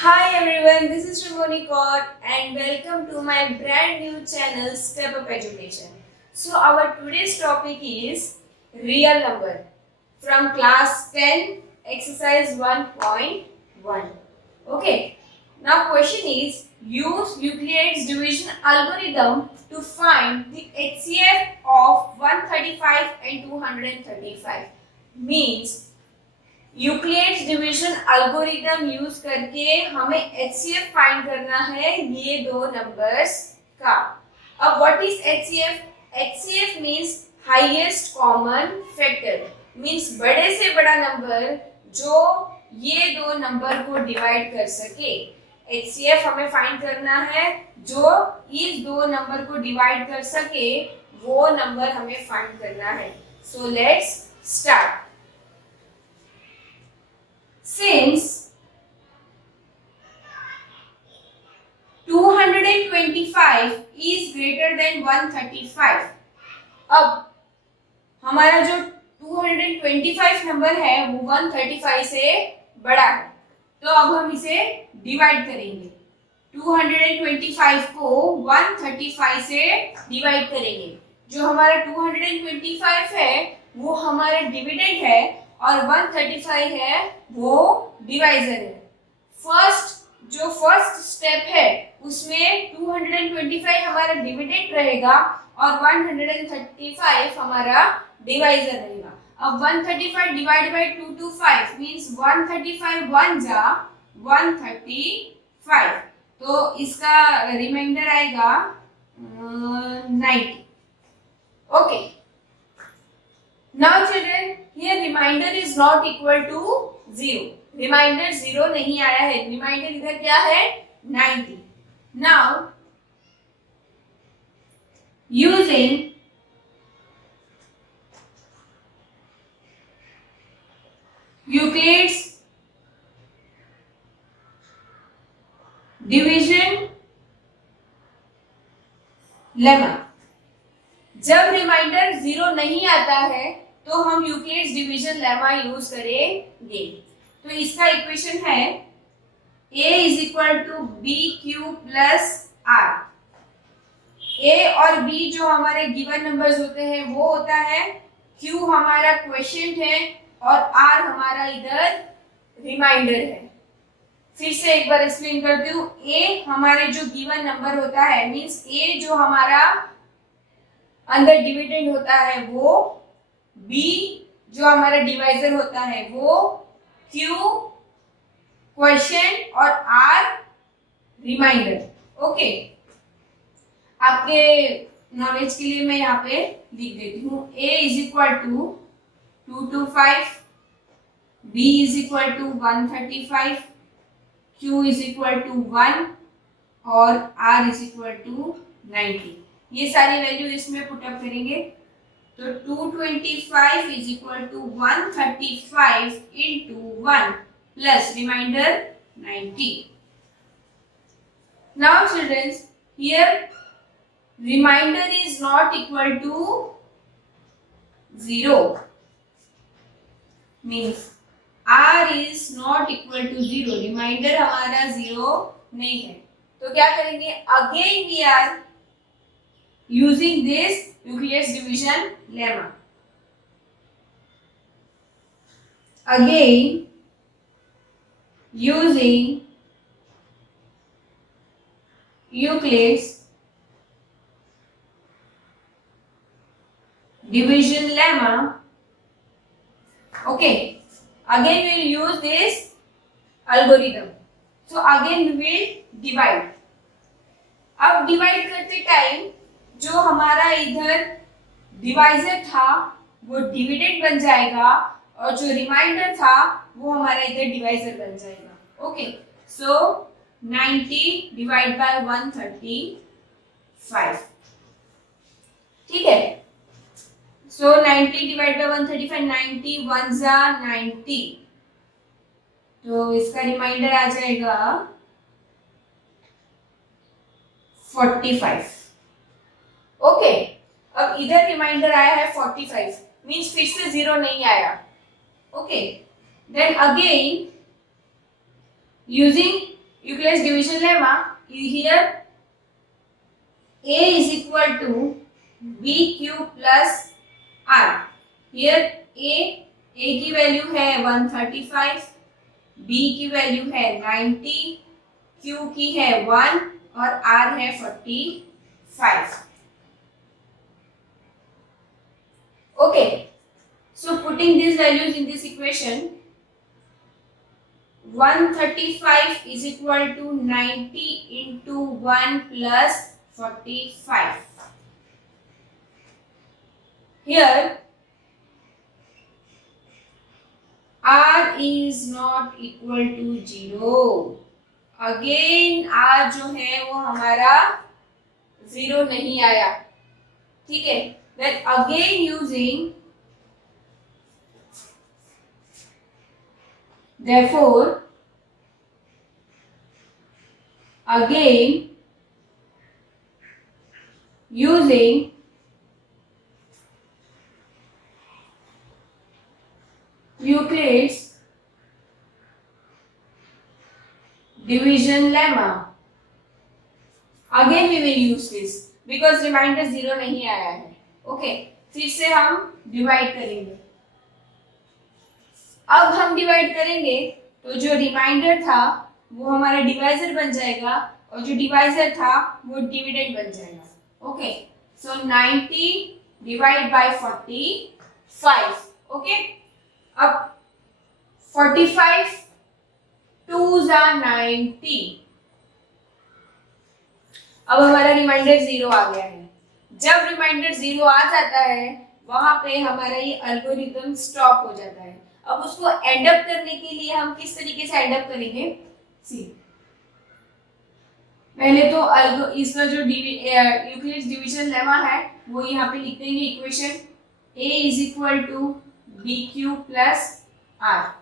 Hi everyone, this is Shimoni Kaur and welcome to my brand new channel Step Up Education. So our today's topic is real number from class 10 exercise 1.1. Okay, now question is use Euclid's division algorithm to find the HCF of 135 and 235. Means Euclid's division algorithm use करके हमें HCF find करना है ये दो numbers का। अब what is HCF? HCF means highest common factor, means बड़े से बड़ा नंबर जो ये दो नंबर को डिवाइड कर सके। एचसीएफ हमें फाइंड करना है जो इस दो नंबर को डिवाइड कर सके, वो नंबर हमें फाइंड करना है। So let's start. Since 225 is greater than 135, अब हमारा जो 225 नंबर है वो 135 से बड़ा है, तो अब हम इसे डिवाइड करेंगे। 225 को 135 से डिवाइड करेंगे। जो हमारा 225 है वो हमारा डिविडेंड है और 135 है वो डिवाइजर है। फर्स्ट स्टेप है उसमें 225 हमारा डिविडेंड रहेगा और 135 हमारा डिवाइजर रहेगा। अब 135 डिवाइड बाय 225 मींस 135 1 जा 135, तो इसका रिमाइंडर आएगा 90। Okay, now children here remainder is not equal to 0. Remainder 0 नहीं आया है, remainder इधर क्या है 90. Now using Euclid's division lemma, जब रिमाइंडर 0 नहीं आता है तो हम यूक्लिड्स डिवीजन लेमा यूज करेंगे। तो इसका इक्वेशन है a is equal to b q plus r. a और b जो हमारे गिवन नंबर्स होते हैं वो होता है, q हमारा क्वोशिएंट है और r हमारा इधर रिमाइंडर है। फिर से एक बार एक्सप्लेन करती हूँ। a हमारे जो गिवन नंबर होता है मींस a जो हमारा अंदर डिविडेंड होता है वो, b जो हमारा डिवाइजर होता है वो, q क्वोशिएंट और r रिमाइंडर। ओके, आपके नॉलेज के लिए मैं यहाँ पे लिख देती हूँ। a is equal to 225, b is equal to 135, q is equal to 1 और r इज इक्वल टू 90। ये सारी वैल्यू इसमें पुटअप करेंगे तो 225 is equal to 135 into 1 plus remainder 90। Now childrens here remainder is not equal to 0 means r is not equal to 0, remainder हमारा 0 नहीं है। तो क्या करेंगे, again we are using this Euclid's division lemma. Again using Euclid's division lemma. Okay, again we will use this algorithm. So again we will divide. अब divide करते time जो हमारा इधर डिवाइजर था वो डिविडेंड बन जाएगा और जो रिमाइंडर था वो हमारा इधर डिवाइजर बन जाएगा। ओके, सो 90 डिवाइड बाय 135, ठीक है। सो 90 डिवाइड बाय 135, 90 1 जा 90, तो इसका रिमाइंडर आ जाएगा 45। ओके, अब इधर रिमाइंडर आया है 45 मींस फिर से 0 नहीं आया। Okay, then again using Euclid's division lemma here A is equal to BQ plus R. Here A की वैल्यू है 135, B की वैल्यू है 90, Q की है 1 और R है 45. Okay, so putting these values in this equation, 135 is equal to 90 into 1 plus 45. Here R is not equal to 0. Again R जो है वो हमारा 0 नहीं आया. ठीक है. Then again using, therefore again using Euclid's division lemma, again we will use this because remainder 0 नहीं आया है. ओके, फिर से हम डिवाइड करेंगे. अब हम डिवाइड करेंगे तो जो रिमाइंडर था वो हमारा डिवाइजर बन जाएगा और जो डिवाइजर था वो डिविडेंड बन जाएगा. Okay, so 90 divide by 45. Okay, अब 45 2s are 90. अब हमारा रिमाइंडर 0 आ गया है. जब रिमाइंडर 0 आ जाता है वहां पे हमारा ये एल्गोरिथम स्टॉप हो जाता है. अब उसको एंड अप करने के लिए हम किस तरीके से एंड अप करेंगे? सी, पहले तो इसका जो यूक्लिड्स डिवीजन लेमा है वो यहाँ पे लिख देंगे equation. A is equal to BQ plus R.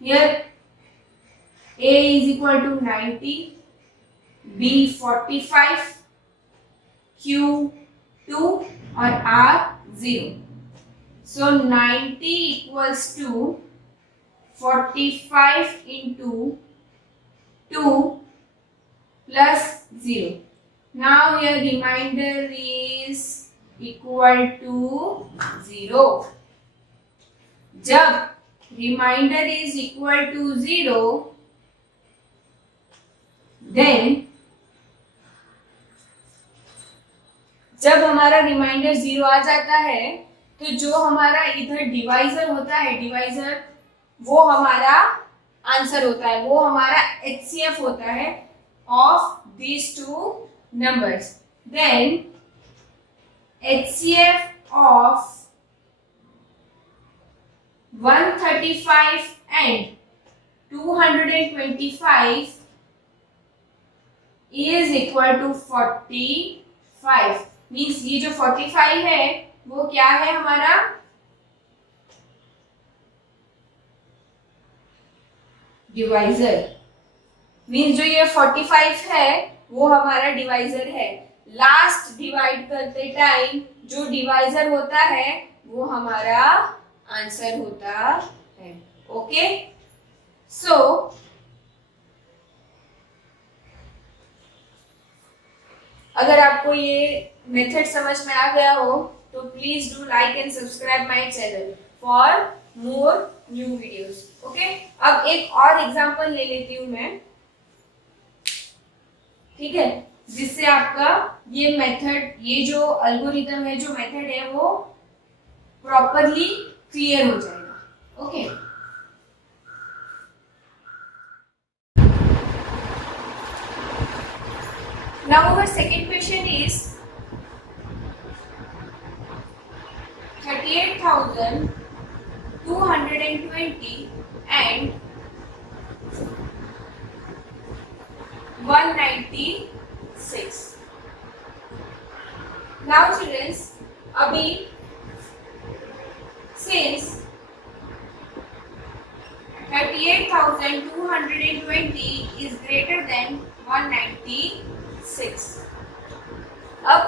Here A is equal to 90, B 45, Q 2 और R 0. So 90 equals to 45 into 2 plus 0. Now here remainder is equal to 0. जब remainder is equal to 0, then जब हमारा reminder 0 आ जाता है तो जो हमारा इधर डिवाइजर होता है, डिवाइजर वो हमारा आंसर होता है, वो हमारा HCF होता है of these two numbers. Then HCF of 135 and 225 is equal to 45. Means ये जो 45 है वो क्या है हमारा? डिवाइजर. मीन्स जो ये 45 है वो हमारा डिवाइजर है. लास्ट डिवाइड करते टाइम जो डिवाइजर होता है वो हमारा आंसर होता है. ओके, सो अगर आपको ये मेथड समझ में आ गया हो तो please do like and subscribe my channel for more new videos. Okay, अब एक और एग्जांपल ले लेती हूँ मैं, ठीक है, जिससे आपका ये मेथड, ये जो एल्गोरिथम है, जो मेथड है वो प्रॉपरली क्लियर हो जाएगा. Okay, now our second question is 38,220 and 196. Now children, अभी since 38,220 is greater than 196. अब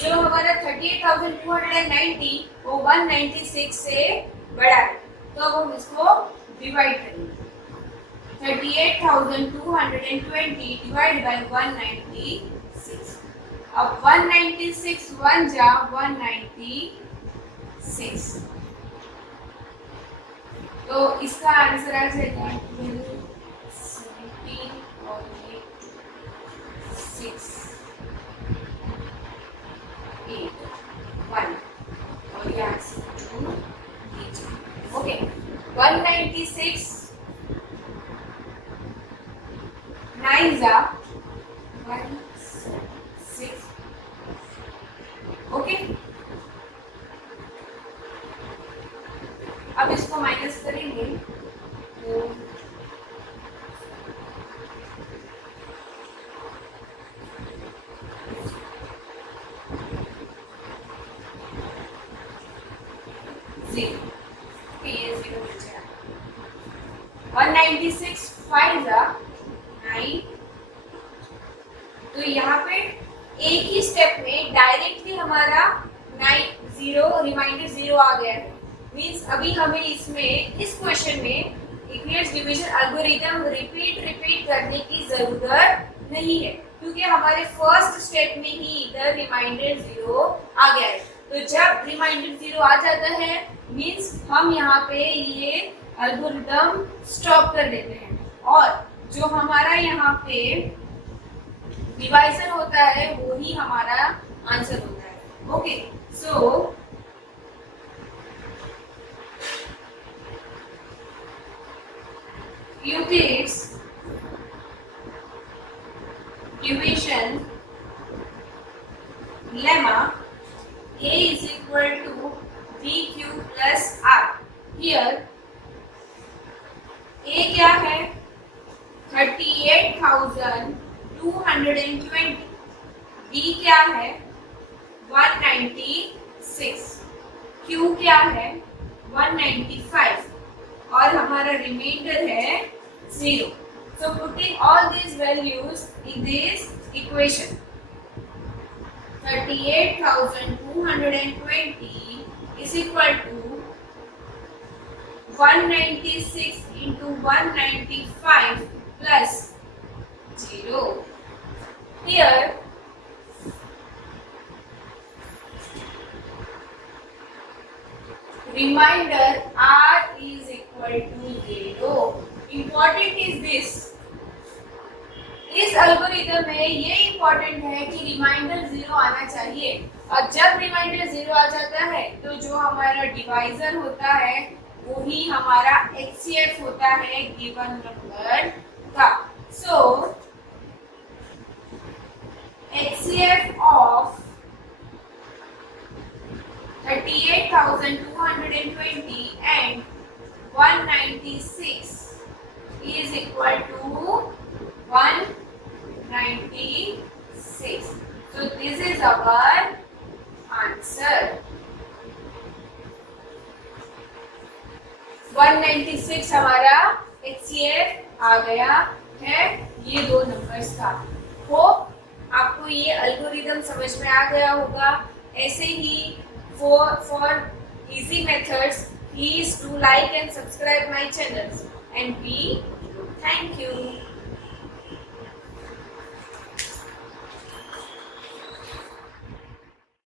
जो हमारा 38,290 वो 196 से बड़ा है तो अब हम इसको डिवाइड करेंगे. 38,290 38,220 डिवाइड बाय 196। अब 196 1 जा 196, तो इसका आंसर आ जाएगा 17 और 6 8 1 और यहाँ से 2 ओके 196 9 जा 16 ओके। अब इसको माइनस करेंगे तो 196 5 जा 9, तो यहाँ पे एक ही स्टेप में डायरेक्टली हमारा 0 रिमाइंडर 0 आ गया है। मींस अभी हमें इसमें इस क्वेश्चन में इक्विवेलेंस डिवीजन एल्गोरिथम रिपीट करने की जरूरत नहीं है, क्योंकि हमारे फर्स्ट स्टेप में ही इधर रिमाइंडर 0 आ गया है। तो जब रिमाइंडर 0 आ जाता है मींस हम यहाँ पे ये एल्गोरिथम स्टॉप कर देते हैं, और जो हमारा यहाँ पे डिवाइजर होता है वो ही हमारा आंसर होता है। Okay so Euclid's division lemma A is equal to BQ plus R. Here A क्या है 38,220, B क्या है 196, Q क्या है 195 और हमारा रिमाइंडर है 0. So putting all these values in this equation, 38,220 is equal to 196 into 195 plus 0. Here remainder R is equal to 0. Important is this. इस एल्गोरिथम में ये इम्पोर्टेंट है कि रिमाइंडर 0 आना चाहिए, और जब रिमाइंडर 0 आ जाता है तो जो हमारा डिवाइजर होता है वो ही हमारा HCF होता है गिवन नंबर का। सो HCF of 38,220 and 196 is equal to 196. So this is our answer. 196 हमारा HCF आ गया है ये दो नंबर्स का। होप आपको ये एल्गोरिथम समझ में आ गया होगा। ऐसे ही for easy methods, please do like and subscribe my channels, and thank you.